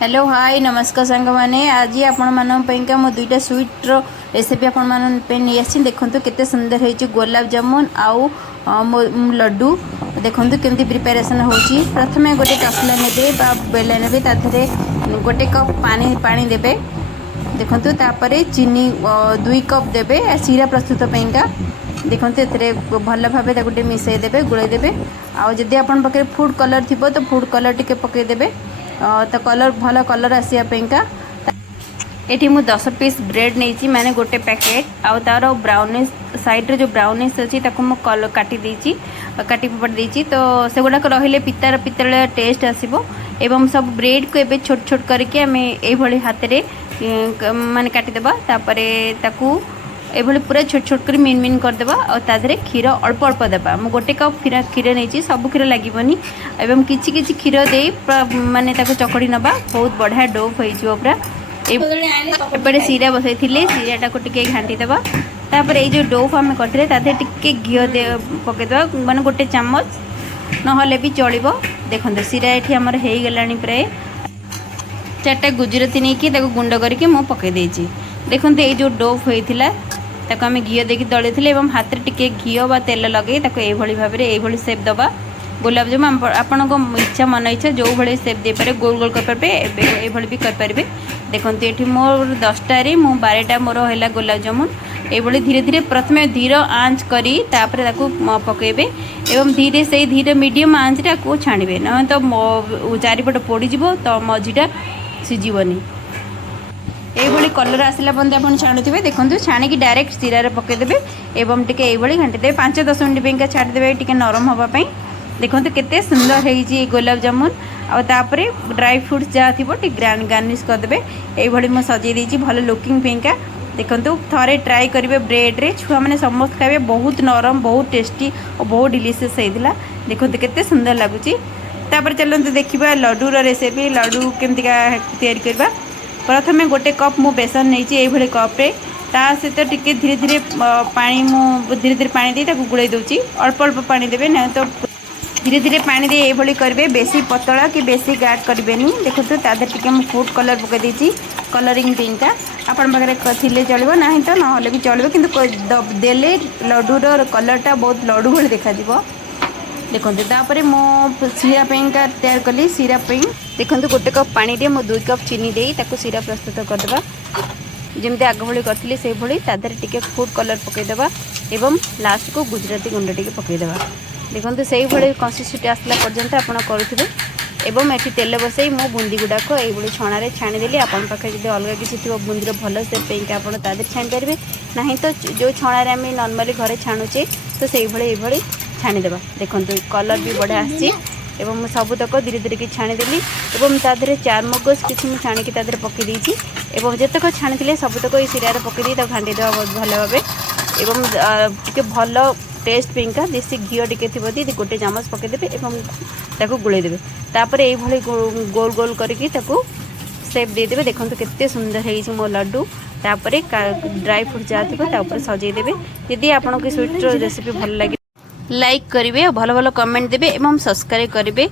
Hello hi नमस्कार सांग मैंने आज आपण मानका मो दुईटा स्वीट रेसिपी आपण नहीं आसी देखो केते सुंदर है गुलाब जामुन आउ लड्डू देखो केमती प्रिपेरेसन होची। प्रथमे गोटे टसला ने बेला ने गोटे कप पानी पानी देबे देखो तापर चीनी 2 कप देबे सीरा प्रस्तुत पैंका देखो भल भाव मिसई देबे गुड़े देबे आउ जदि आपण पाखे फूड कलर थी तो फूड कलर टिके पकई देबे तो कलर भल कलर आसापेका ये मुझे 10 पीस ब्रेड नहीं माने गोटे पैकेट आउ तार ब्राउनिश साइड रे जो ब्राउनिश अच्छी मुझे काटी पपट देती तो से गुड़ाक रही पितार पितल टेस्ट आसो एवं सब ब्रेड को एबे छोट छोट करके आम ये हाथ में माने काटिदेबा तापर ताकू एभली पूरा छोट छोट कर मिन मिन करदेबा और ताधरे क्षीर अल्प अल्प देबा मु गोटे कप क्षीर नहीं सब क्षीर लगे एवं किछि किछि क्षीर दे माने ताको चकड़ी नबा बहुत बढ़िया डो हो पूरा एपटे सीरा बसई सीराटा को टिके घाटी देबा तापर ये जो डो आम करते ताधे टिके घी पकईदेबा माने गोटे चामच नहले भी चलिबो। देखो सीरा ये आमर हो गलानी प्राय 4टा गुजराती नहीं गुंड करके मु पकई देछि। देखो ये जो डो होता ताको आम घी देकी दली थे हाथ में टिके घी बा तेल लगे ये भाव में सेप दबा गुलाब जामुन आपण इच्छा मन इच्छा जो भाई सेप दे पारे गोल गोल कर ये भी करें। देखो ये मोर 10टारे मु 12टा मोर है गुलाब जामुन ये धीरे धीरे प्रथमे धीर आंच करी तापर पकेबे एवं धीरे से धीरे मीडियम आंच को छाणिबे ना तो चारिपट पोड़ीज तो मझीटा सीझीबनी ये कलर आसला बंद आप छाणुवे। देखो छाणिकी डायरेक्ट सीरा पकईदेवे एवं टिके ये घाटीदेवे 5-10 मिनट छाड़देवे टिके नरम हाँपाई। देखो केते सुंदर है गुलाब जामुन आउे ड्राई फ्रूट्स जहाँ थी गार्निश करदे ये मुझे सजे देती भल लुकिंग पेका। देखो थे ट्राए करेंगे ब्रेड रे छुआ मैंने समस्त खाए बहुत नरम बहुत टेस्टी और बहुत डिलीशियस होता। देखो केते सुंदर लगुच। चलते देखा लड्डूर रेसिपी लड्डू केमतिका तैयारी करवा। प्रथमे गोटे कप मु बेसन नहीं ये कप्रे ता सहित टिके धीरे धीरे पानी धीरे धीरे पानी दे गुड़े दूची अल्प अल्प पानी देवे ना तो धीरे धीरे पानी दे ये करेंगे बेसी पतला कि बेसी गाढ़ करें। देखो तादर टिके मु फूड कलर पकई देती कलरिंग पिंका आपण पाखे थिले चलो ना तो ना भी चलो कि देले लड्डूर कलरटा बहुत लड्डू भाई देखा। देखो तापर मो सीरा का तैयार कली सीरा देखो गोटे कप पानी रे मो 2 कप चीनी दे ताको सीरा प्रस्तुत करदेबा जमती आग भली करथिले से भली तादर टिके फूड कलर पकईदेबा एवं लास्ट को गुजराती गुंड टिके पकईदेबा। देखो से भली कंसिस्टेंसी आसला पर्यंत आपण करुथिबे एवं एठी तेल बसई मो बुंदी गुड़ाक ये छणारे छाणीदेली आपण पाखे जब अलग किसी थी बुंदीर भल से पेंक आप छाणी पारे ना तो जो छणारे आम नॉर्मली घरे छाणुचे तो से ये छाणीदेबा। देखो कलर भी बढ़िया आसी एवं सबुतक धीरे धीरे कि छाणीदेली एवं तादे चारमगज किसी छाणिकी तादे पकई देती एवं जितक छाणी सबुतक ये सीरा पकई दी घाटी देवा बहुत भल भाव एवं टिके भल टेस्ट पेंका देसी घी टिके थी दी गोटे चामच पकईदेवे और गुड़े देवे तापर ये गोल गोल करके सेप देदेवे। देखो केते सुंदर है मो लड्डू तापर ड्राई फ्रूट जहाँ थी सजेदेवे। यदि आपको कि स्वीट रेसिपी भल लगे लाइक करेंगे भल भल कमेंट देवे और सब्सक्राइब करेंगे।